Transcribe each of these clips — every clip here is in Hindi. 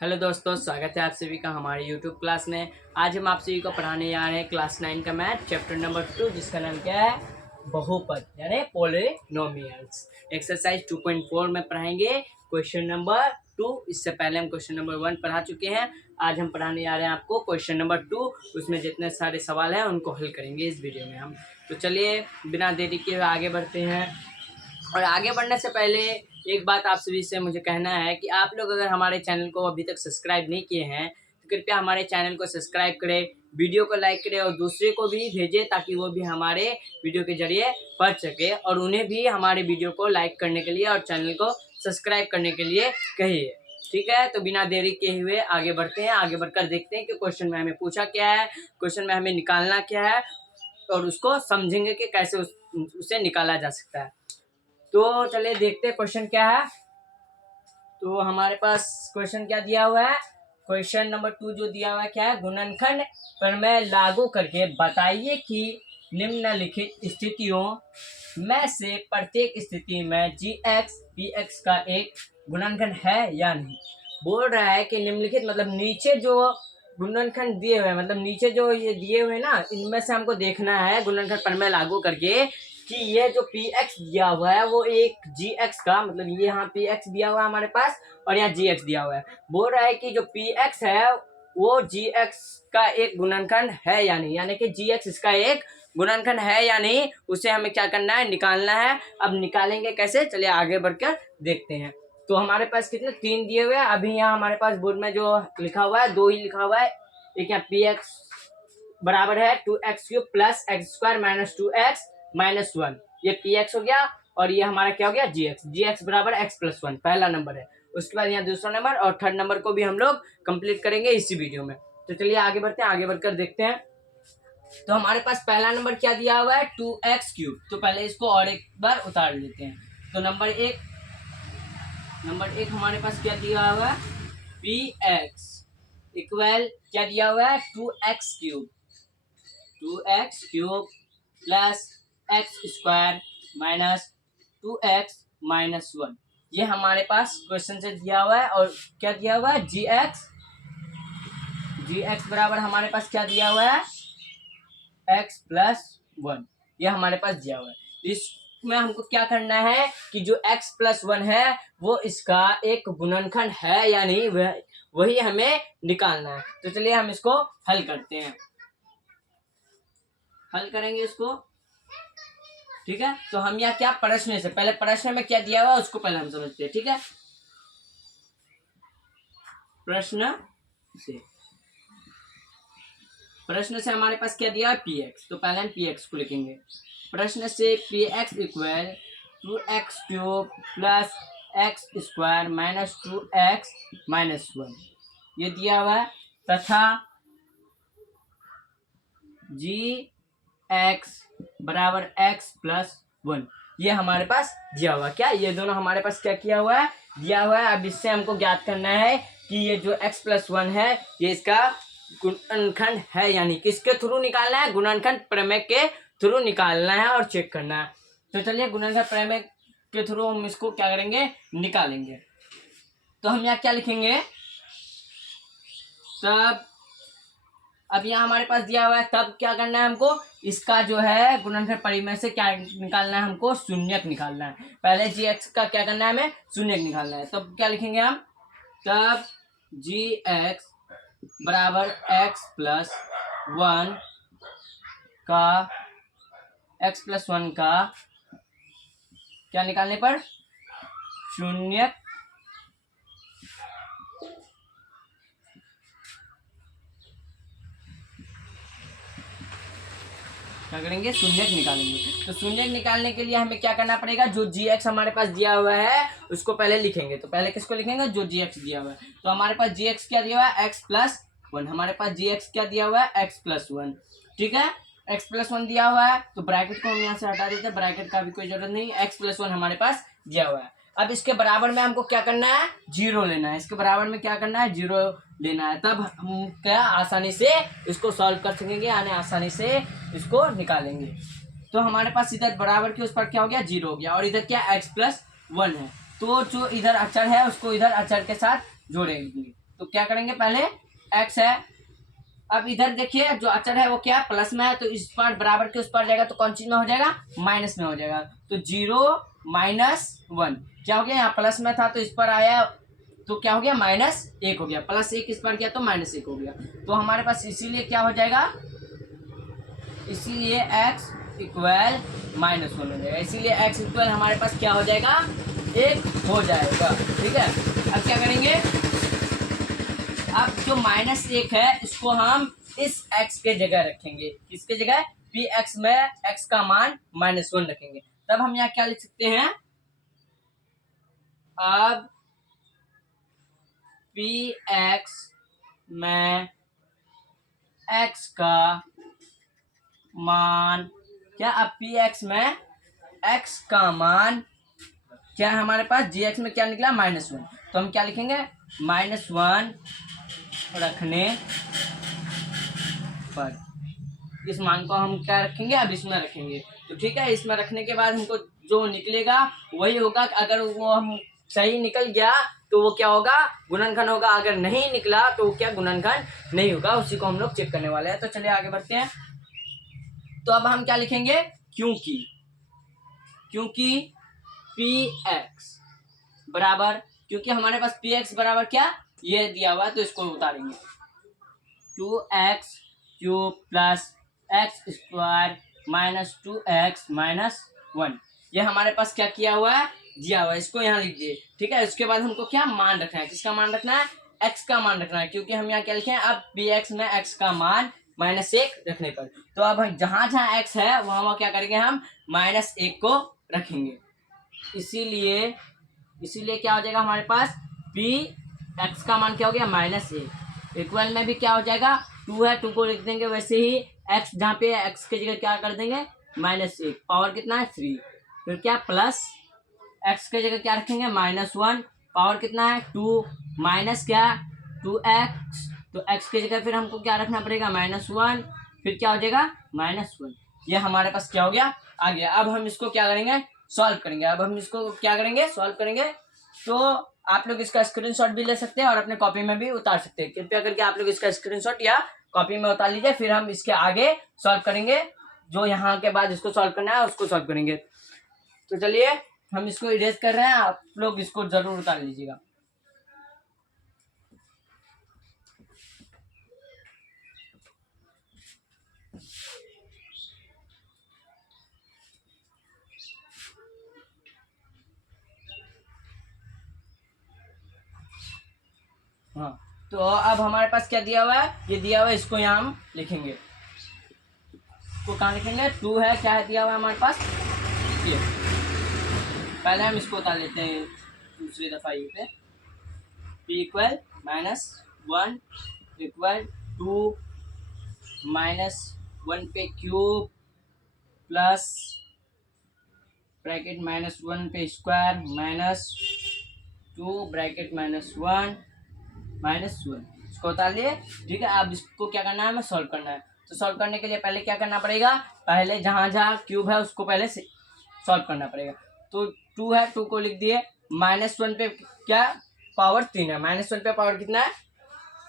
हेलो दोस्तों, स्वागत है आप सभी का हमारे यूट्यूब क्लास में। आज हम आप सभी को पढ़ाने जा रहे हैं क्लास 9 का मैथ चैप्टर नंबर 2, जिसका नाम क्या है, बहुपद यानी पॉलिनोमियल्स। एक्सरसाइज 2.4 में पढ़ाएंगे क्वेश्चन नंबर 2। इससे पहले हम क्वेश्चन नंबर 1 पढ़ा चुके हैं। आज हम पढ़ाने जा रहे हैं आपको क्वेश्चन नंबर 2। उसमें जितने सारे सवाल हैं उनको हल करेंगे इस वीडियो में हम। तो चलिए बिना देरी के आगे बढ़ते हैं। और आगे बढ़ने से पहले एक बात आप सभी से मुझे कहना है कि आप लोग अगर हमारे चैनल को अभी तक सब्सक्राइब नहीं किए हैं तो कृपया हमारे चैनल को सब्सक्राइब करें, वीडियो को लाइक करें और दूसरे को भी भेजें ताकि वो भी हमारे वीडियो के जरिए पढ़ सके और उन्हें भी हमारे वीडियो को लाइक करने के लिए और चैनल को सब्सक्राइब करने के लिए कहिए। ठीक है, तो बिना देरी के हुए आगे बढ़ते हैं। आगे बढ़कर देखते हैं कि क्वेश्चन में हमें पूछा क्या है, क्वेश्चन में हमें निकालना क्या है और उसको समझेंगे कि कैसे उसे निकाला जा सकता है। तो चलिए देखते हैं क्वेश्चन क्या है। तो हमारे पास क्वेश्चन क्या दिया हुआ है, क्वेश्चन नंबर 2 जो दिया हुआ है क्या है, गुणनखंड प्रमेय लागू करके बताइए कि निम्नलिखित स्थितियों में से प्रत्येक स्थिति में gx px का एक गुणनखंड है या नहीं। बोल रहा है कि निम्नलिखित मतलब नीचे जो गुणनखंड दिए हुए हैं, मतलब नीचे जो ये दिए हुए ना, इनमें से हमको देखना है गुणनखंड प्रमेय लागू करके कि ये जो px दिया हुआ है वो एक gx का, मतलब ये यहाँ px दिया हुआ है हमारे पास और यहाँ gx दिया हुआ है। बोल रहा है कि जो px है वो gx का एक गुणनखंड है या नहीं, यानी कि gx इसका एक गुणनखंड है या नहीं, उसे हमें क्या करना है, निकालना है। अब निकालेंगे कैसे, चलिए आगे बढ़कर देखते हैं। तो हमारे पास कितने 3 दिए हुए हैं। अभी यहाँ हमारे पास बोर्ड में जो लिखा हुआ है 2 ही लिखा हुआ है। एक यहाँ px बराबर है 2x³ plus x² minus 2x minus 1, ये px हो गया और ये हमारा क्या हो गया gx बराबर x+1, पहला नंबर है। उसके बाद यहाँ दूसरा नंबर और थर्ड नंबर को भी हम लोग कंप्लीट करेंगे इसी वीडियो में। तो चलिए आगे बढ़ते हैं, आगे बढ़कर देखते हैं। तो हमारे पास पहला नंबर क्या दिया हुआ है 2x³। तो पहले इसको और एक बार उतार लेते हैं। तो नंबर एक हमारे पास क्या दिया हुआ है, px इक्वल क्या दिया हुआ है 2x³ plus x² minus 2x minus 1, ये हमारे पास क्वेश्चन से दिया हुआ है। और क्या दिया हुआ है gx बराबर हमारे पास क्या दिया हुआ है x+1, ये हमारे पास दिया हुआ है। इसमें हमको क्या करना है कि जो x+1 है वो इसका एक गुणनखंड है या नहीं, वही हमें निकालना है। तो चलिए हम इसको हल करते हैं, हल करेंगे इसको। ठीक है, तो हम यहाँ क्या प्रश्न से पहले प्रश्न में क्या दिया हुआ है उसको पहले हम समझते हैं। ठीक है, प्रश्न से हमारे पास क्या दिया है px, तो पहले हम px को लिखेंगे। प्रश्न से px equal 2x³ plus x² minus 2x minus 1, ये दिया हुआ है। तथा gx बराबर x+1, ये हमारे पास दिया हुआ। क्या ये दोनों हमारे पास क्या किया हुआ है, दिया हुआ है। अब इससे हमको ज्ञात करना है कि ये जो x+1 है ये इसका गुणनखंड है, यानी किसके थ्रू निकालना है, गुणनखंड प्रमेय के थ्रू निकालना है और चेक करना है। तो चलिए गुणनखंड प्रमेय के थ्रू हम इसको क्या करेंगे, निकालेंगे। तो हम यहाँ क्या लिखेंगे, तब अब यहाँ हमारे पास दिया हुआ है, तब क्या करना है हमको, इसका जो है गुणनखंड परिमेय से क्या निकालना है, हमको शून्यक निकालना है। पहले gx का क्या करना है, हमें शून्यक निकालना है। तब क्या लिखेंगे हम, तब gx बराबर x+1 का क्या निकालने पर शून्यक क्या करेंगे, शून्यक निकालेंगे। तो शून्यक निकालने के लिए हमें क्या करना पड़ेगा, जो gx हमारे पास दिया हुआ है उसको पहले लिखेंगे। तो पहले किसको लिखेंगे, जो gx दिया हुआ है। तो हमारे पास gx क्या दिया हुआ है x+1, हमारे पास gx क्या दिया हुआ है x+1। ठीक है, x+1 दिया हुआ है तो ब्रैकेट को हम यहाँ से हटा देते हैं, ब्रैकेट का भी कोई जरूरत नहीं, x+1 हमारे पास दिया हुआ है। अब इसके बराबर में हमको क्या करना है, 0 लेना है। इसके बराबर में क्या करना है, 0 लेना है। तब हम क्या आसानी से इसको सॉल्व कर सकेंगे, यानी आसानी से इसको निकालेंगे। तो हमारे पास इधर बराबर के उस पर क्या हो गया, 0 हो गया, और इधर क्या x+1 है। तो जो इधर अचर है उसको इधर अचर के साथ जोड़ेंगे। तो क्या करेंगे, पहले x है, अब इधर देखिए जो अचर है वो क्या प्लस में है, तो इस पार बराबर के उस पार जाएगा तो कौन चीज में हो जाएगा, माइनस में हो जाएगा। तो 0 - 1 क्या हो गया, यहाँ प्लस में था तो इस पर आया तो क्या हो गया, -1 हो गया, +1 इस पर गया तो -1 हो गया। तो हमारे पास इसीलिए क्या हो जाएगा, इसीलिए x इक्वल -1 हो जाएगा, इसीलिए x इक्वल हमारे पास क्या हो जाएगा, 1 हो जाएगा। ठीक है, अब क्या करेंगे, अब जो -1 है इसको हम इस x के जगह रखेंगे, किसके जगह, px में x का मान -1 रखेंगे। तब हम यहाँ क्या लिख सकते हैं, अब px में x का मान क्या, अब px में x का मान क्या है हमारे पास, gx में क्या निकला, -1, तो हम क्या लिखेंगे, -1 रखने पर इस मान को हम क्या रखेंगे, अब इसमें रखेंगे। तो ठीक है, इसमें रखने के बाद हमको जो निकलेगा वही होगा, अगर वो हम सही निकल गया तो वो क्या होगा, गुणनखंड होगा, अगर नहीं निकला तो क्या गुणनखंड नहीं होगा, उसी को हम लोग चेक करने वाले हैं। तो चलिए आगे बढ़ते हैं। तो अब हम क्या लिखेंगे, क्योंकि px बराबर, क्योंकि हमारे पास px बराबर क्या ये दिया हुआ है तो इसको उतारेंगे, 2x³ + x² - 2x - 1, ये हमारे पास क्या किया हुआ है, दिया हुआ है, इसको यहाँ लिख दिए। ठीक है, उसके बाद हमको क्या मान रखना है, किसका मान रखना है, x का मान रखना है, क्योंकि हम यहाँ क्या लिखे हैं, अब px में x का मान -1 रखने पर, तो अब जहां जहां x है वहां क्या करेंगे, हम -1 को रखेंगे। इसीलिए क्या हो जाएगा हमारे पास, px का मान क्या हो गया, -1, इक्वल में भी क्या हो जाएगा, 2 है, 2 को लिख देंगे, वैसे ही x जहाँ पे x की जगह क्या कर देंगे, -1, पावर कितना है 3, फिर क्या प्लस x की जगह क्या रखेंगे, -1, पावर कितना है 2, माइनस क्या 2x, तो x की जगह फिर हमको क्या रखना पड़ेगा, -1, फिर क्या हो जाएगा -1, ये हमारे पास क्या हो गया, आ गया। अब हम इसको क्या करेंगे, सॉल्व करेंगे। अब हम इसको क्या करेंगे, सॉल्व करेंगे। तो आप लोग इसका स्क्रीनशॉट भी ले सकते हैं और अपने कॉपी में भी उतार सकते हैं। कृपया करके आप लोग इसका स्क्रीनशॉट या कॉपी में उतार लीजिए, फिर हम इसके आगे सॉल्व करेंगे, जो यहाँ के बाद इसको सॉल्व करना है उसको सॉल्व करेंगे। तो चलिए हम इसको इरेज कर रहे हैं, आप लोग इसको जरूर उतार लीजिएगा। हाँ, तो अब हमारे पास क्या दिया हुआ है, ये दिया हुआ है, इसको यहाँ हम लिखेंगे। तो कहाँ लिखेंगे, 2 है, क्या है दिया हुआ है हमारे पास, ये पहले हम इसको उतार लेते हैं दूसरी दफा ये पे, p इक्वल -1 इक्वल 2 -1 पे क्यूब प्लस ब्रैकेट -1 पे स्क्वायर -2 ब्रैकेट -1 -1, इसको उतार लिए। ठीक है, अब इसको क्या करना है, हमें सॉल्व करना है। तो सॉल्व करने के लिए पहले क्या करना पड़ेगा, पहले जहाँ जहाँ क्यूब है उसको पहले सॉल्व करना पड़ेगा। तो 2 है, 2 को लिख दिए, -1 पे क्या पावर 3 है, -1 पे पावर कितना है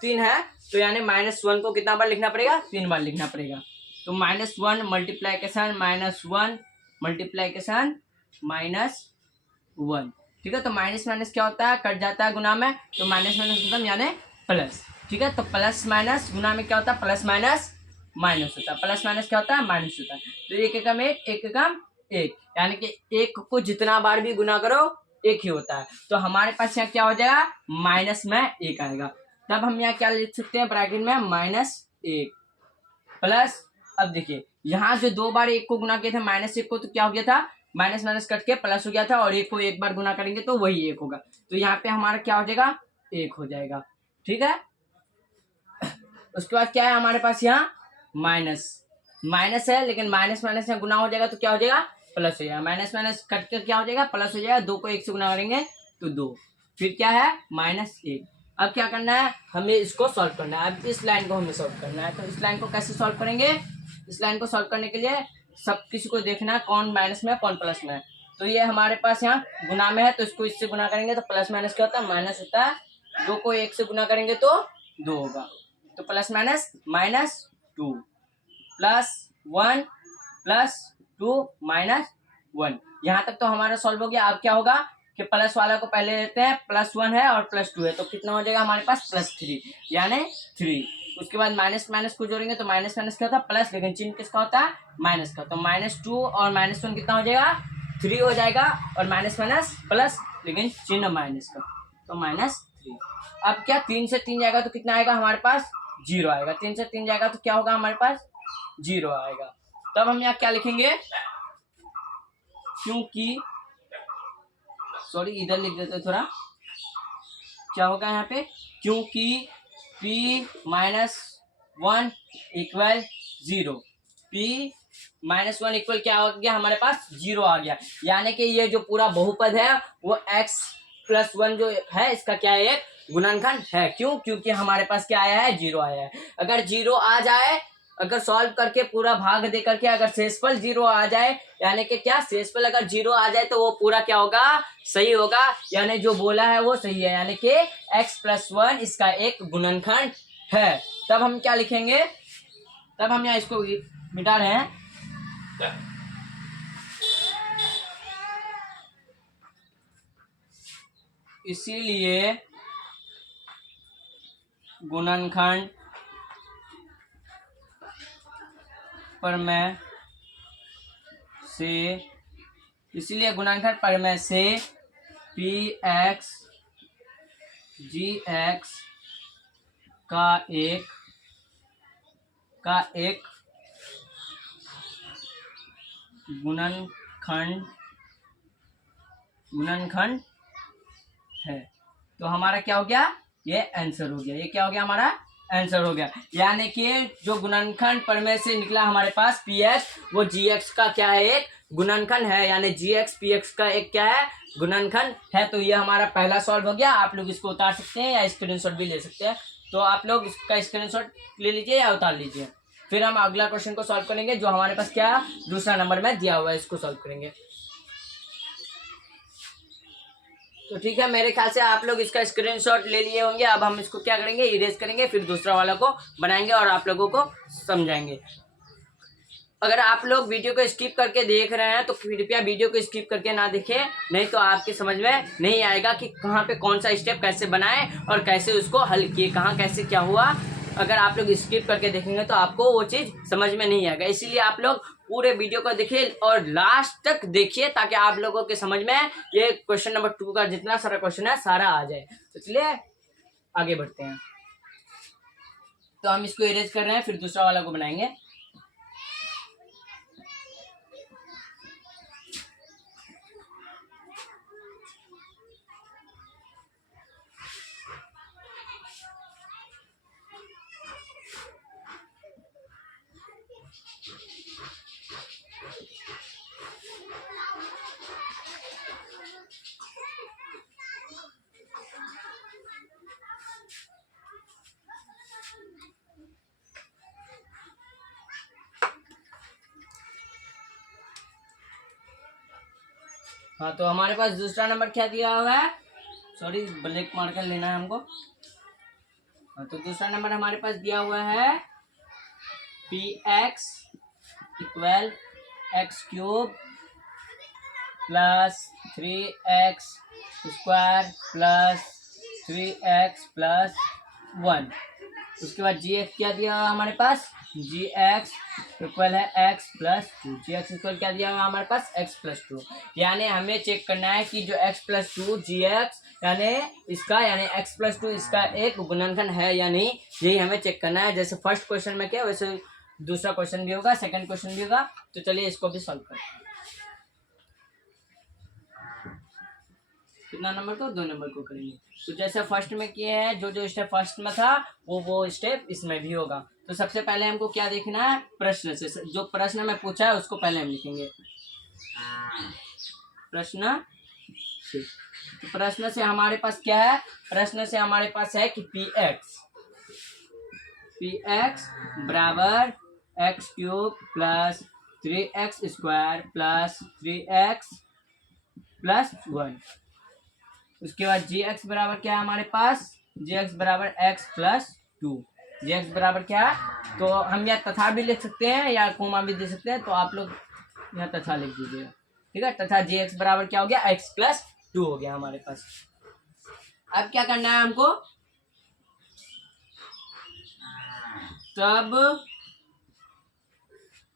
3 है, तो यानी -1 को कितना बार लिखना पड़ेगा, 3 बार लिखना पड़ेगा। तो -1 मल्टीप्लाइकेशन -1 मल्टीप्लाइकेशन -1। ठीक है, तो माइनस माइनस क्या होता है, कट जाता है गुना में, तो माइनस माइनस खत्म यानी प्लस। ठीक है, तो प्लस माइनस गुना में क्या होता है, प्लस माइनस माइनस होता है, प्लस माइनस क्या होता है, माइनस होता है। तो एक एकम एक, एक एकम एक, यानी कि एक को जितना बार भी गुना करो एक ही होता है। तो हमारे पास यहाँ क्या हो जाएगा, माइनस में 1 आएगा। तब हम यहाँ क्या लिख सकते हैं, ब्रैकेट में -1 प्लस, अब देखिए यहाँ जो 2 बार 1 को गुना किए थे -1 को, तो क्या हो गया था, माइनस माइनस कट के प्लस हो गया था, और 1 को 1 बार गुना करेंगे तो वही 1 होगा, तो यहाँ पे हमारा क्या हो जाएगा, 1 हो जाएगा। ठीक है, उसके बाद क्या है हमारे पास, यहाँ माइनस माइनस है, लेकिन माइनस माइनस यहाँ गुना हो जाएगा तो क्या हो जाएगा, प्लस हो जाएगा, माइनस माइनस कट के क्या हो जाएगा, प्लस हो जाएगा। 2 को 1 से गुना करेंगे तो 2, फिर क्या है -1। अब क्या करना है, हमें इसको सॉल्व करना है। अब इस लाइन को हमें सॉल्व करना है, तो इस लाइन को कैसे सॉल्व करेंगे, इस लाइन को सॉल्व करने के लिए सब किसी को देखना है कौन माइनस में है कौन प्लस में है। तो ये हमारे पास यहाँ गुना में है, तो इसको इससे गुना करेंगे तो प्लस माइनस क्या होता है, माइनस होता है, 2 को 1 से गुना करेंगे तो 2 होगा, तो plus minus minus 2 plus 1 plus 2 minus 1। यहाँ तक तो हमारा सॉल्व हो गया। अब क्या होगा कि प्लस वाला को पहले लेते हैं, प्लस 1 है और प्लस 2 है, तो कितना हो जाएगा हमारे पास प्लस 3 यानी 3। उसके बाद माइनस माइनस को जोड़ेंगे तो माइनस माइनस क्या होता है प्लस, लेकिन चिन्ह किसका होता है माइनस का, तो -2 और -1 कितना हो जाएगा 3 हो जाएगा, और माइनस माइनस प्लस लेकिन चिन्ह माइनस का, तो -3। अब क्या 3 से 3 जाएगा तो कितना आएगा हमारे पास 0 आएगा, 3 से 3 जाएगा तो क्या होगा हमारे पास 0 आएगा। तब हम यहाँ क्या लिखेंगे, क्योंकि सॉरी इधर लिख देते थोड़ा, क्या होगा यहाँ पे, क्योंकि p -1 इक्वल 0, p -1 इक्वल क्या हो गया हमारे पास 0 आ गया, यानी कि ये जो पूरा बहुपद है वो x + 1 जो है इसका क्या है एक गुणनखंड है। क्यों, क्योंकि हमारे पास क्या आया है 0 आया है। अगर 0 आ जाए, अगर सॉल्व करके पूरा भाग दे करके अगर शेषफल 0 आ जाए, यानी कि क्या शेषफल अगर 0 आ जाए तो वो पूरा क्या होगा सही होगा, यानी जो बोला है वो सही है, यानी कि x + 1 इसका एक गुणनखंड है। तब हम क्या लिखेंगे, तब हम यहाँ इसको मिटा रहे हैं, इसीलिए गुणनखंड प्रमेय से, इसीलिए गुणनखंड प्रमेय से px gx का एक गुणनखंड है। तो हमारा क्या हो गया, ये आंसर हो गया, ये क्या हो गया हमारा आंसर हो गया, यानी कि जो गुणनखंड प्रमेय से निकला हमारे पास px वो gx का क्या है एक गुणनखंड है, यानी gx px का एक क्या है गुणनखंड है। तो ये हमारा पहला सॉल्व हो गया। आप लोग इसको उतार सकते हैं या स्क्रीनशॉट भी ले सकते हैं, तो आप लोग इसका स्क्रीनशॉट ले लीजिए या उतार लीजिए। फिर हम अगला क्वेश्चन को सॉल्व करेंगे जो हमारे पास क्या दूसरा नंबर में दिया हुआ है, इसको सॉल्व करेंगे। तो ठीक है, मेरे ख्याल से आप लोग इसका स्क्रीनशॉट ले लिए होंगे। अब हम इसको क्या करेंगे इरेज करेंगे, फिर दूसरा वाला को बनाएंगे और आप लोगों को समझाएंगे। अगर आप लोग वीडियो को स्किप करके देख रहे हैं तो कृपया वीडियो को स्किप करके ना देखें, नहीं तो आपके समझ में नहीं आएगा कि कहाँ पे कौन सा स्टेप कैसे बनाए और कैसे उसको हल किए, कहाँ कैसे क्या हुआ। अगर आप लोग स्किप करके देखेंगे तो आपको वो चीज़ समझ में नहीं आएगा, इसीलिए आप लोग पूरे वीडियो को देखिए और लास्ट तक देखिए ताकि आप लोगों के समझ में ये क्वेश्चन नंबर 2 का जितना सारा क्वेश्चन है सारा आ जाए। तो चलिए आगे बढ़ते हैं। तो हम इसको इरेज कर रहे हैं, फिर दूसरा वाला को बनाएंगे। हाँ, तो हमारे पास दूसरा नंबर क्या दिया हुआ है, सॉरी ब्लैक मार्कर लेना है हमको। हाँ, तो दूसरा नंबर हमारे पास दिया हुआ है px equal x³ plus 3x square plus 3x plus 1। उसके बाद gx क्या दिया हुआ हमारे पास, gx इक्वल है x प्लस 2। gx इक्वल क्या दिया हुआ हमारे पास x प्लस 2, यानी हमें चेक करना है कि जो x प्लस 2 gx यानी इसका यानी x प्लस 2 इसका एक गुणनखंड है या नहीं, यही हमें चेक करना है। जैसे फर्स्ट क्वेश्चन में क्या वैसे दूसरा क्वेश्चन भी होगा, सेकंड क्वेश्चन भी होगा। तो चलिए इसको भी सॉल्व करते हैं। कितना नंबर को, 2 नंबर को करेंगे। तो जैसे फर्स्ट में किए हैं, जो जो स्टेप फर्स्ट में था वो स्टेप इसमें भी होगा। तो सबसे पहले हमको क्या देखना है, प्रश्न से जो प्रश्न में पूछा है उसको पहले हम लिखेंगे। प्रश्न से, तो प्रश्न से हमारे पास क्या है, प्रश्न से हमारे पास है कि px बराबर x³ plus 3x square plus 3x plus 1। उसके बाद gx बराबर क्या है हमारे पास जी एक्स बराबर एक्स प्लस टू। जी एक्स बराबर क्या है, तो हम या तथा भी लिख सकते हैं या कोमा भी दे सकते हैं, तो आप लोग यहाँ तथा लिख दीजिएगा, ठीक है। तथा जी एक्स बराबर क्या हो गया, एक्स प्लस टू हो गया हमारे पास। अब क्या करना है हमको,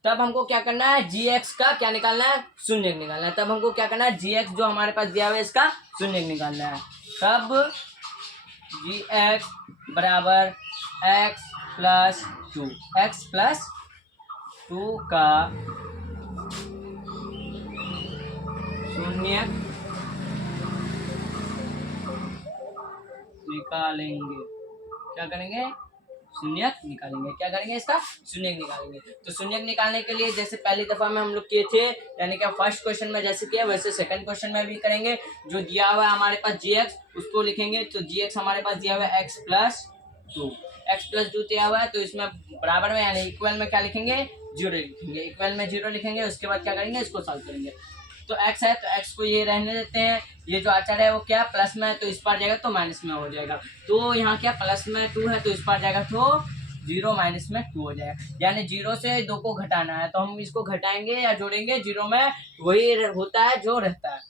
तब हमको क्या करना है, जी एक्स का क्या निकालना है, शून्य निकालना है। तब हमको क्या करना है, जी एक्स जो हमारे पास दिया हुआ है इसका शून्य निकालना है। तब जी एक्स बराबर x plus two, x plus two का शून्य निकालेंगे। क्या करेंगे, शून्य निकालेंगे। क्या करेंगे, इसका शून्य निकालेंगे। तो शून्य निकालने के लिए जैसे पहली दफा में हम लोग किए थे, यानी कि फर्स्ट क्वेश्चन में जैसे किया वैसे सेकंड क्वेश्चन में भी करेंगे। जो दिया हुआ है हमारे पास जी एक्स, उसको लिखेंगे। तो जी एक्स हमारे पास दिया हुआ है x plus two, x plus two दिया हुआ है, तो इसमें बराबर में यानी इक्वल में क्या लिखेंगे, जीरो लिखेंगे। इक्वल में जीरो लिखेंगे, उसके बाद क्या करेंगे, इसको सॉल्व करेंगे। तो एक्स है तो एक्स को ये रहने देते हैं, ये जो अचर है वो क्या प्लस में है तो इस पार जाएगा तो माइनस में हो जाएगा। तो यहाँ क्या प्लस में टू है तो इस पार जाएगा तो जीरो माइनस में टू हो जाएगा। यानी जीरो से दो को घटाना है, तो हम इसको घटाएंगे या जोड़ेंगे, जीरो में वही होता है जो रहता है।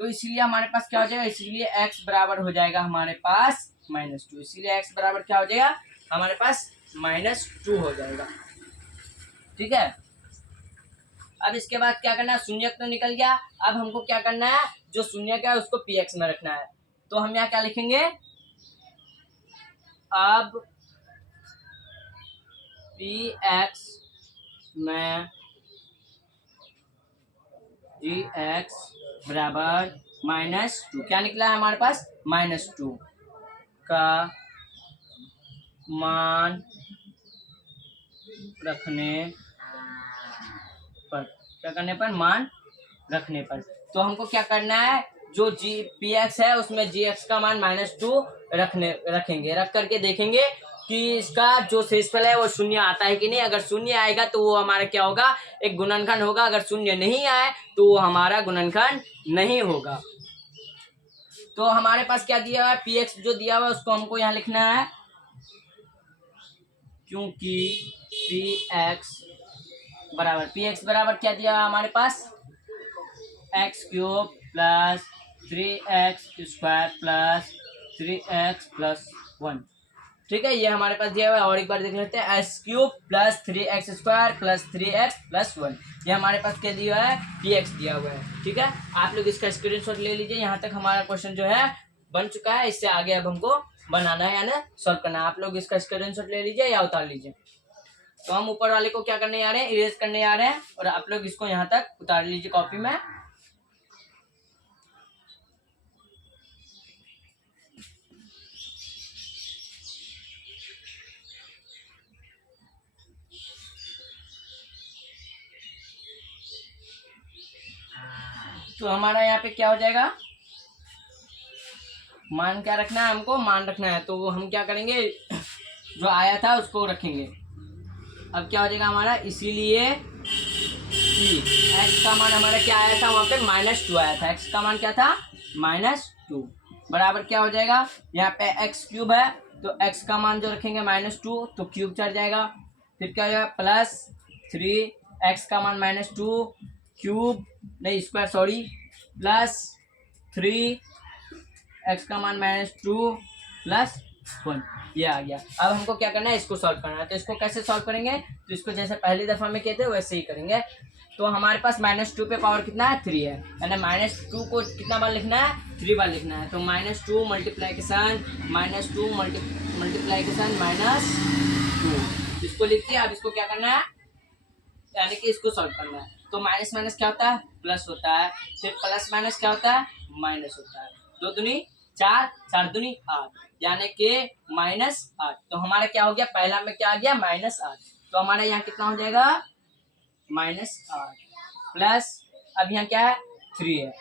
तो इसीलिए हमारे पास क्या हो जाएगा, इसीलिए x बराबर हो जाएगा हमारे पास माइनस टू। इसीलिए x बराबर क्या हो जाएगा हमारे पास माइनस टू हो जाएगा, ठीक है। अब इसके बाद क्या करना है, शून्य तो निकल गया। अब हमको क्या करना है, जो शून्य का है उसको पी एक्स में रखना है। तो हम यहाँ क्या लिखेंगे, अब पी एक्स में जी एक्स बराबर माइनस टू, क्या निकला है हमारे पास माइनस टू का मान रखने पर, क्या करने पर, मान रखने पर। तो हमको क्या करना है, जो जी पी एक्स है उसमें जी एक्स का मान माइनस टू रखेंगे। रख करके देखेंगे कि इसका जो शेषफल है वो शून्य आता है कि नहीं। अगर शून्य आएगा तो वो हमारा क्या होगा, एक गुणनखंड होगा। अगर शून्य नहीं आए तो वो हमारा गुणनखंड नहीं होगा। तो हमारे पास क्या दिया हुआ है, पी एक्स जो दिया हुआ है उसको हमको यहाँ लिखना है, क्योंकि पी एक्स बराबर क्या दिया हुआ है हमारे पास, x cube plus three x square plus three x plus one, ठीक है। ये हमारे पास दिया हुआ है। और एक बार देख लेते हैं, x cube plus three x square plus three x plus one, ये हमारे पास क्या दिया हुआ है, पी एक्स दिया हुआ है, ठीक है। आप लोग इसका स्क्रीनशॉट ले लीजिए। यहाँ तक हमारा क्वेश्चन जो है बन चुका है। इससे आगे अब हमको बनाना है यानी सॉल्व करना है। आप लोग इसका स्क्रीनशॉट ले लीजिए या उतार लीजिए। तो हम ऊपर वाले को क्या करने आ रहे हैं, इरेज करने आ रहे हैं, और आप लोग इसको यहाँ तक उतार लीजिए कॉपी में। तो हमारा यहाँ पे क्या हो जाएगा, मान क्या रखना है हमको, मान रखना है। तो वो हम क्या करेंगे, जो आया था उसको रखेंगे। अब क्या हो जाएगा हमारा, इसीलिए एक्स का मान हमारा क्या आया था, वहाँ पे माइनस टू आया था। एक्स का मान क्या था, माइनस टू, बराबर क्या हो जाएगा, यहाँ पे एक्स क्यूब है तो एक्स का मान जो रखेंगे माइनस टू, तो क्यूब चढ़ जाएगा। फिर क्या हो जाएगा, प्लस थ्री एक्स का मान माइनस टू क्यूब नहीं square sorry, plus three x का मान माइनस टू प्लस वन, ये आ गया। अब हमको क्या करना है, इसको सॉल्व करना है। तो इसको कैसे सॉल्व करेंगे, तो इसको जैसे पहली दफा में किए थे वैसे ही करेंगे। तो हमारे पास माइनस टू पे पावर कितना है, थ्री है, यानी माइनस टू को कितना बार लिखना है, थ्री बार लिखना है। तो minus two multiplication minus two multiplication minus two, इसको लिख दिया। अब इसको क्या करना है, यानी कि इसको सॉल्व करना है। तो माइनस माइनस क्या होता है, प्लस होता है। फिर प्लस माइनस क्या होता है, माइनस होता है। दो दूनी चार, चार दूनी आठ, यानी कि माइनस आठ। तो हमारा क्या हो गया, पहला में क्या आ गया, माइनस आठ। तो हमारा यहाँ कितना हो जाएगा, माइनस आठ प्लस, अब यहाँ क्या है, थ्री है।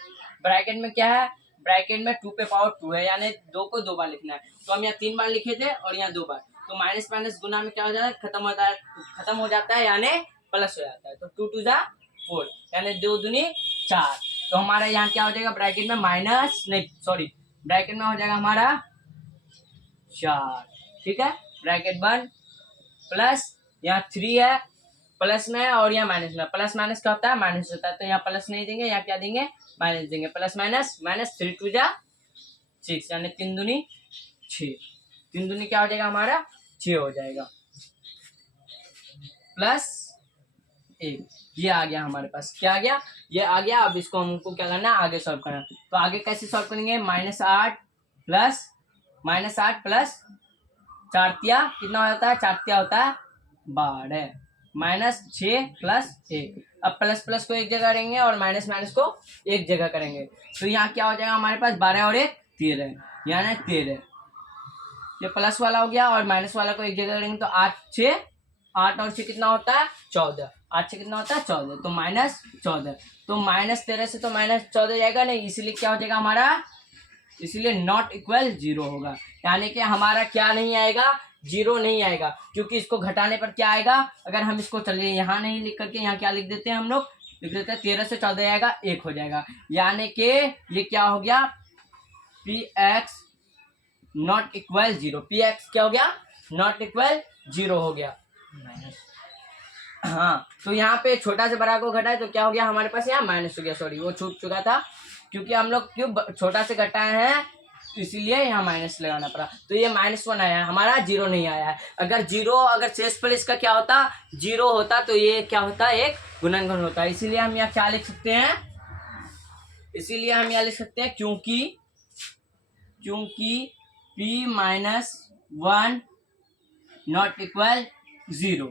ब्रैकेट में क्या है, ब्रैकेट में टू पे पावर टू है, यानी दो को दो बार लिखना है। तो हम यहाँ तीन बार लिखे थे और यहाँ दो बार। तो माइनस माइनस गुना में क्या हो जाता है, खत्म हो जाता है यानी प्लस हो जाता है। तो टू टू जा फोर, यानी दो दूनी चार। तो हमारा यहाँ क्या हो जाएगा, ब्रैकेट में माइनस नहीं सॉरी, ब्रैकेट में हो जाएगा हमारा 4, ठीक है, ब्रैकेट बंद, प्लस यहाँ 3 है, प्लस में और यहाँ माइनस में, प्लस माइनस क्या होता है, माइनस होता है, तो यहाँ प्लस नहीं देंगे, यहाँ क्या देंगे, माइनस देंगे, प्लस माइनस माइनस, 3 2 जा 6, यानी 3 दूनी 6, 3 दूनी क्या हो जाएगा हमारा 6 हो जाएगा, प्लस 1, ये आ गया हमारे पास, क्या आ गया, ये आ गया। अब इसको हमको क्या करना है, आगे सॉल्व करना, तो आगे कैसे सॉल्व करेंगे, -8 प्लस 4 तिया कितना होता है, 4 तिया होता है 12, -6 प्लस 1, अब प्लस प्लस को एक जगह करेंगे और माइनस माइनस को एक जगह करेंगे, तो यहाँ क्या हो जाएगा हमारे पास 12 और 1 13, यानी 13, ये प्लस वाला हो गया और माइनस वाला को एक जगह करेंगे तो 8 और 6 कितना होता है 14, 8 से कितना होता है 14, तो -14, तो -13 से तो -14 जाएगा नहीं, इसीलिए क्या हो जाएगा हमारा, इसीलिए नॉट इक्वल 0 होगा, यानी कि हमारा क्या नहीं आएगा, 0 नहीं आएगा, क्योंकि इसको घटाने पर क्या आएगा, अगर हम इसको चलिए यहाँ नहीं लिख करके यहाँ क्या लिख देते हैं, हम लोग लिख देते हैं 13 से 14 आएगा 1 हो जाएगा, यानी कि ये क्या हो गया, px नॉट इक्वल 0, px क्या हो गया, नॉट इक्वल 0 हो गया। हाँ, तो यहाँ पे छोटा से बड़ा को घटाए तो क्या हो गया हमारे पास, यहाँ माइनस हो गया, सॉरी वो छूट चुका था, क्योंकि हम लोग क्यों छोटा से घटाए हैं, इसीलिए यहाँ माइनस लगाना पड़ा, तो ये -1 आया है हमारा, 0 नहीं आया है। अगर 0 अगर शेषफल इसका क्या होता, 0 होता, तो ये क्या होता, एक गुणनखंड होता, इसीलिए हम यहाँ क्या लिख सकते हैं, इसीलिए हम यहाँ लिख सकते हैं, क्योंकि p-1 not equal 0,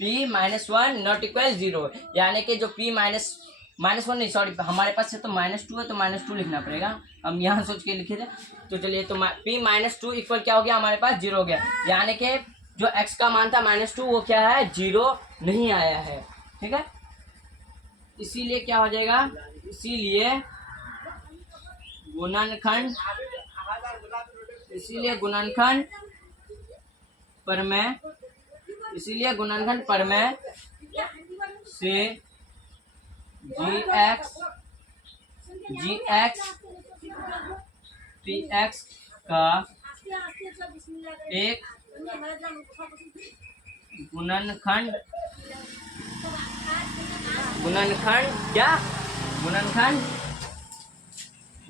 p-1 not equal 0, यानी कि जो -1 नहीं, सॉरी हमारे पास से तो -2 है, तो -2 लिखना पड़ेगा, हम यहाँ सोच के लिखे थे, तो चलिए, तो p-2 इक्वल क्या हो गया हमारे पास, 0 हो गया, यानी कि जो x का मान था -2 वो क्या है, 0 नहीं आया है, ठीक है, इसीलिए क्या हो जाएगा, इसीलिए गुणनखंड प्रमेय से gx px का एक गुणनखंड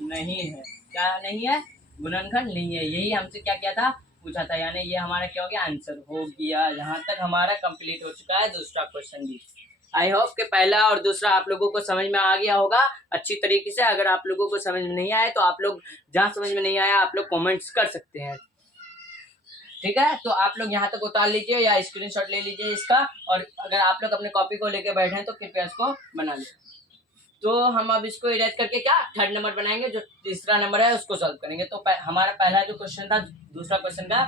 नहीं है, क्या नहीं है, गुणनखंड नहीं है, यही हमसे क्या किया था, पूछा था, यानी ये हमारा क्या हो गया, आंसर हो गया। यहाँ तक हमारा कंप्लीट हो चुका है दूसरा क्वेश्चन भी। आई होप कि पहला और दूसरा आप लोगों को समझ में आ गया होगा अच्छी तरीके से। अगर आप लोगों को समझ में नहीं आया तो आप लोग जहाँ समझ में नहीं आया आप लोग कमेंट्स कर सकते हैं, ठीक है, तो आप लोग यहाँ तक उतार लीजिए या स्क्रीनशॉट ले लीजिए इसका, और अगर आप लोग अपने कॉपी को लेके बैठे हैं तो कृपया इसको बना लीजिए। तो हम अब इसको इरेज करके क्या थर्ड नंबर बनाएंगे, जो तीसरा नंबर है उसको सॉल्व करेंगे। तो हमारा पहला जो क्वेश्चन था, दूसरा क्वेश्चन का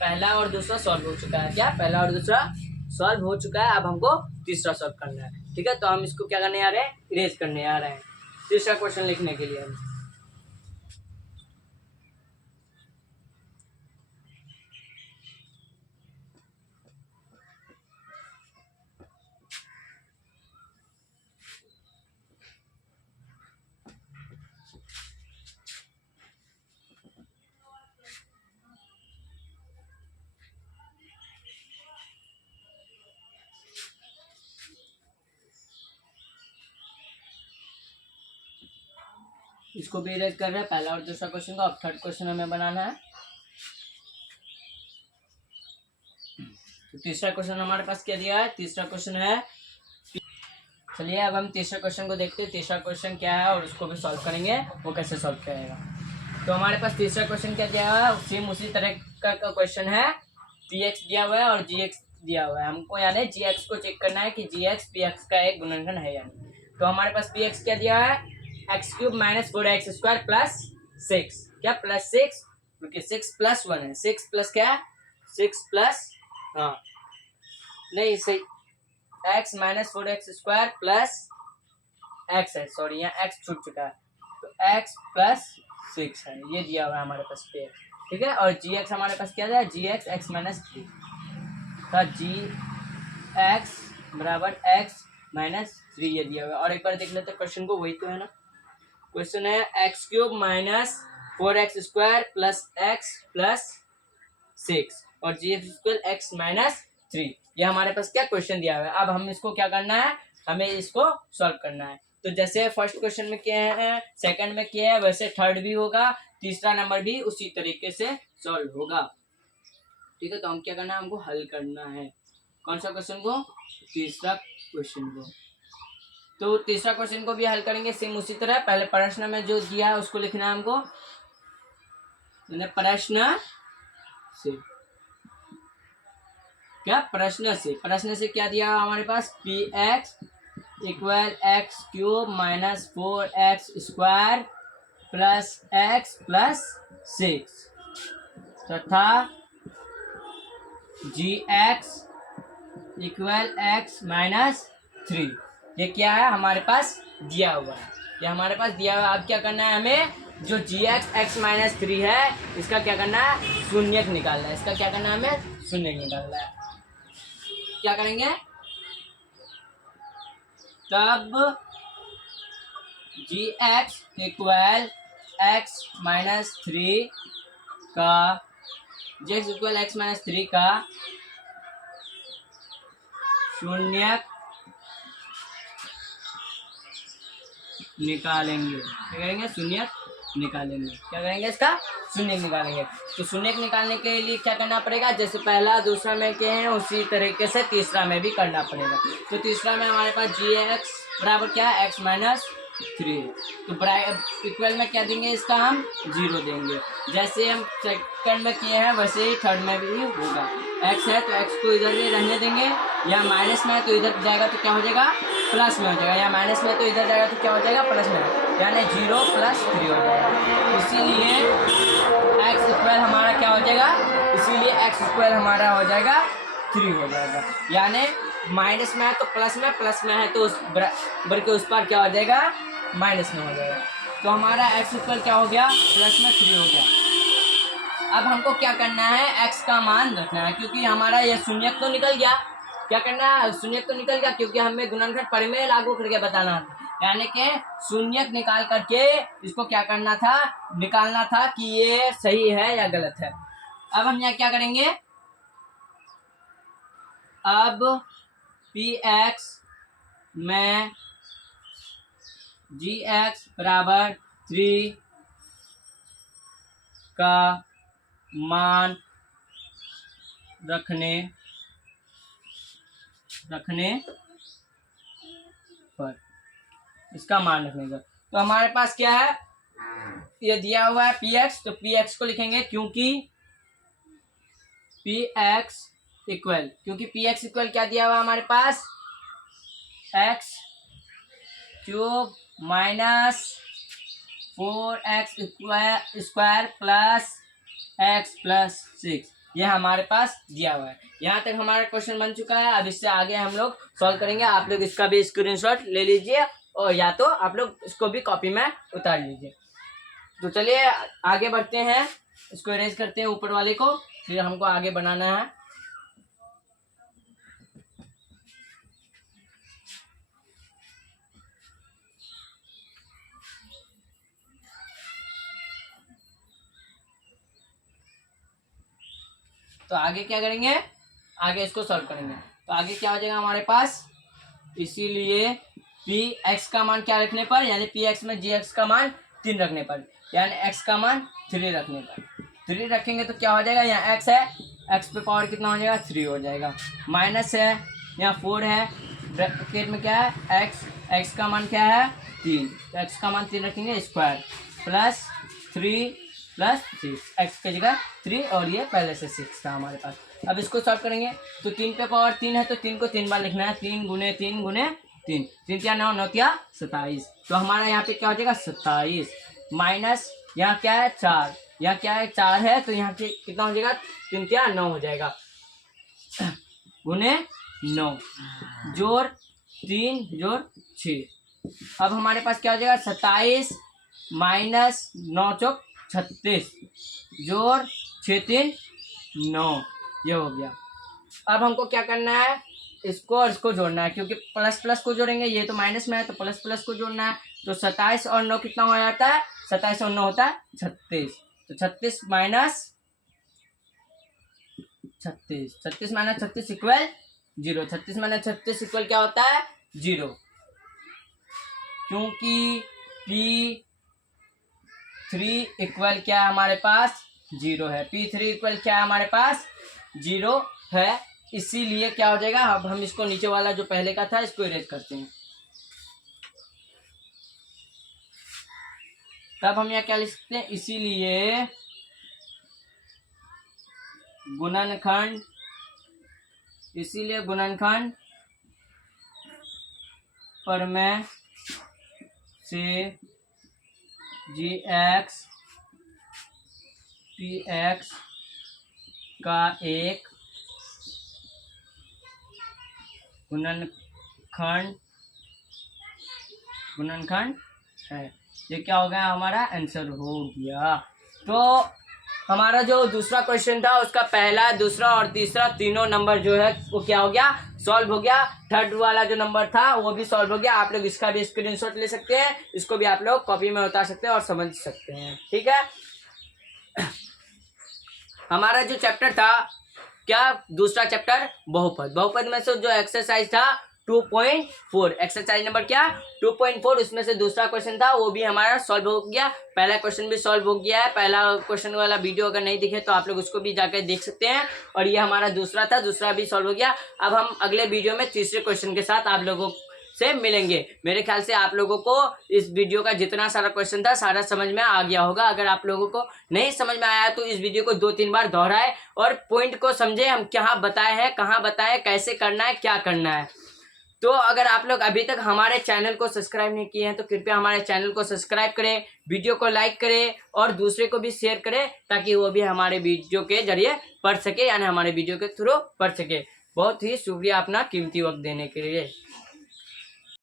पहला और दूसरा सॉल्व हो चुका है, क्या पहला और दूसरा सॉल्व हो चुका है, अब हमको तीसरा सॉल्व करना है, ठीक है, तो हम इसको क्या करने आ रहे हैं, इरेज करने आ रहे हैं तीसरा क्वेश्चन लिखने के लिए। हम इसको भी इरेज कर रहे हैं पहला और दूसरा क्वेश्चन को। अब थर्ड क्वेश्चन हमें बनाना है। तो तीसरा क्वेश्चन हमारे पास क्या दिया है, तीसरा क्वेश्चन है, चलिए अब हम तीसरा क्वेश्चन को देखते हैं तीसरा क्वेश्चन क्या है और उसको भी सॉल्व करेंगे, वो कैसे सॉल्व करेगा। तो हमारे पास तीसरा क्वेश्चन क्या दिया हुआ है, सेम उसी तरह का क्वेश्चन है, px दिया हुआ है और gx दिया हुआ है, हमको यानी gx को चेक करना है कि gx px का एक गुणनखंड है यानी। तो हमारे पास px क्या दिया है, x³ - 4x² प्लस 6, क्या प्लस 6, क्योंकि 6 + 1 है, 6 प्लस क्या है, 6 प्लस, हाँ नहीं सही, x - 4x² प्लस x है, सॉरी यहाँ x छूट चुका है, तो x प्लस 6 है, ये दिया हुआ है हमारे पास पे, ठीक है, और gx हमारे पास क्या है, gx x - 3 का gx बराबर x - 3 ये दिया हुआ है। और एक बार देख लेते हैं क्वेश्चन को, वही तो है ना, क्वेश्चन है x³ - 4x² plus x plus 6 और gx² x माइनस 3। ये हमारे पास क्या क्वेश्चन दिया हुआ है। अब हम इसको क्या करना है, हमें इसको सॉल्व करना है। तो जैसे फर्स्ट क्वेश्चन में किए हैं, सेकंड में किए हैं, वैसे थर्ड भी होगा, तीसरा नंबर भी उसी तरीके से सॉल्व होगा। ठीक है, तो हम क्या करना है, हमको हल करना है। कौन सा क्वेश्चन को? तीसरा क्वेश्चन को। तो तीसरा क्वेश्चन को भी हल करेंगे सेम उसी तरह। पहले प्रश्न में जो दिया है उसको लिखना है हमको। प्रश्न से क्या, प्रश्न से क्या दिया है हमारे पास, px equal x³ minus 4x² plus x plus 6 तथा gx इक्वल x माइनस 3। ये क्या है, हमारे पास दिया हुआ है। ये हमारे पास दिया हुआ है। अब क्या करना है, हमें जो gx x माइनस 3 है इसका क्या करना है, शून्यक निकालना है। इसका क्या करना है, हमें शून्यक निकालना है। क्या करेंगे, तब gx इक्वल x माइनस 3 का gx इक्वल x माइनस 3 का शून्यक निकालेंगे। क्या करेंगे, शून्यक निकालेंगे। क्या करेंगे, इसका शून्यक निकालेंगे। तो शून्यक निकालने के लिए क्या करना पड़ेगा, जैसे पहला दूसरा में किए हैं उसी तरीके से तीसरा में भी करना पड़ेगा। तो तीसरा में हमारे पास gx बराबर क्या है, x माइनस 3। तो इक्वल में क्या देंगे, इसका हम 0 देंगे। जैसे हम सेकंड में किए हैं वैसे ही थर्ड में भी होगा। x है तो x को इधर ही रहने देंगे, या माइनस में है तो इधर जाएगा तो क्या हो जाएगा, प्लस में हो जाएगा, या माइनस में तो इधर जाएगा तो क्या हो जाएगा, प्लस में, यानी 0 प्लस 3 हो जाएगा। इसीलिए x इक्वल हमारा क्या हो जाएगा, इसीलिए x इक्वल हमारा हो जाएगा 3 हो जाएगा। यानी माइनस में है तो प्लस में, प्लस में है तो उस बराबर के उस पर क्या हो जाएगा, माइनस में हो जाएगा। तो हमारा x इक्वल क्या हो गया, प्लस में 3 हो गया। अब हमको क्या करना है, x का मान रखना है, क्योंकि हमारा यह शून्यक तो निकल गया। क्या करना है, शून्यक तो निकल गया, क्योंकि हमें गुणनखंड प्रमेय लागू करके बताना था। यानी कि शून्यक निकाल करके इसको क्या करना था, निकालना था कि ये सही है या गलत है। अब हम यहाँ क्या करेंगे, अब px में gx बराबर 3 का मान रखने पर, इसका मान रखने पर, तो हमारे पास क्या है, ये दिया हुआ है px, तो px को लिखेंगे, क्योंकि px इक्वल क्या दिया हुआ है हमारे पास, x³ minus 4x² plus x plus 6, ये हमारे पास दिया हुआ है। यहाँ तक हमारा क्वेश्चन बन चुका है। अब इससे आगे हम लोग सॉल्व करेंगे। आप लोग इसका भी स्क्रीनशॉट ले लीजिए और या तो आप लोग इसको भी कॉपी में उतार लीजिए। तो चलिए आगे बढ़ते हैं, इसको इरेज करते हैं ऊपर वाले को, फिर हमको आगे बनाना है। तो आगे क्या करेंगे, आगे इसको सॉल्व करेंगे। तो आगे क्या हो जाएगा हमारे पास, इसीलिए px का मान क्या रखने पर, यानी px में gx का मान 3 रखने पर, यानी x का मान 3 रखने पर, 3 रखेंगे तो क्या हो जाएगा, यहाँ x है, x पे पावर कितना हो जाएगा, 3 हो जाएगा। माइनस है, यहाँ 4 है, ब्रैकेट में क्या है, x का मान क्या है 3, तो x का मान 3 रखेंगे, स्क्वायर प्लस 3 प्लस 6, x की जगह 3 और ये पहले से 6 था हमारे पास। अब इसको सॉल्व करेंगे तो 3 पे पावर 3 है तो 3 को 3 बार लिखना है, 3 गुने 3 गुने 3, 3 क्या 9, 9 क्या 27। तो हमारा यहाँ पे क्या हो जाएगा 27, माइनस यहाँ क्या है 4, यहाँ क्या है 4 है तो यहाँ के कितना हो जाएगा, 3 क्या 9 हो जाएगा, गुने 9 जोड़ 3 जोड़ 6। अब हमारे पास क्या हो जाएगा 27 माइनस 9 चौक 36 जोड़ 6 3 9, ये हो गया। अब हमको क्या करना है, इसको और इसको जोड़ना है, क्योंकि प्लस प्लस को जोड़ेंगे, ये तो माइनस में है तो प्लस प्लस को जोड़ना है। तो 27 और 9 कितना हो जाता है, 27 और 9 होता है 36। तो 36 minus 36, 36 minus 36 equal 0। 36 minus 36 equal क्या होता है, 0, क्योंकि P3 इक्वल क्या है हमारे पास, 0 है। P3 इक्वल क्या है हमारे पास, 0 है। इसीलिए क्या हो जाएगा, अब हम इसको नीचे वाला जो पहले का था इसको इरेज करते हैं। तब हम यहाँ क्या लिख सकते हैं, इसीलिए गुणनखंड, प्रमेय से GX PX का एक गुणनखंड है। ये क्या हो गया, हमारा आंसर हो गया। तो हमारा जो दूसरा क्वेश्चन था उसका पहला, दूसरा और तीसरा तीनों नंबर जो है वो क्या हो गया, सॉल्व हो गया। थर्ड वाला जो नंबर था वो भी सॉल्व हो गया। आप लोग इसका भी स्क्रीनशॉट ले सकते हैं, इसको भी आप लोग कॉपी में उतार सकते हैं और समझ सकते हैं। ठीक है, हमारा जो चैप्टर था क्या, दूसरा चैप्टर बहुपद। बहुपद में से जो एक्सरसाइज था 2.4, एक्सरसाइज नंबर क्या 2.4, उसमें से दूसरा क्वेश्चन था वो भी हमारा सॉल्व हो गया। पहला क्वेश्चन भी सॉल्व हो गया है। पहला क्वेश्चन वाला वीडियो अगर नहीं दिखे तो आप लोग उसको भी जाकर देख सकते हैं। और ये हमारा दूसरा था, दूसरा भी सॉल्व हो गया। अब हम अगले वीडियो में तीसरे क्वेश्चन के साथ आप लोगों से मिलेंगे। मेरे ख्याल से आप लोगों को इस वीडियो का जितना सारा क्वेश्चन था सारा समझ में आ गया होगा। अगर आप लोगों को नहीं समझ में आया तो इस वीडियो को 2-3 बार दोहराए और पॉइंट को समझे, हम क्या बताए हैं, कहाँ बताए, कैसे करना है, क्या करना है। तो अगर आप लोग अभी तक हमारे चैनल को सब्सक्राइब नहीं किए हैं तो कृपया हमारे चैनल को सब्सक्राइब करें, वीडियो को लाइक करें और दूसरे को भी शेयर करें, ताकि वो भी हमारे वीडियो के जरिए पढ़ सके, यानी हमारे वीडियो के थ्रू पढ़ सके। बहुत ही शुक्रिया अपना कीमती वक्त देने के लिए।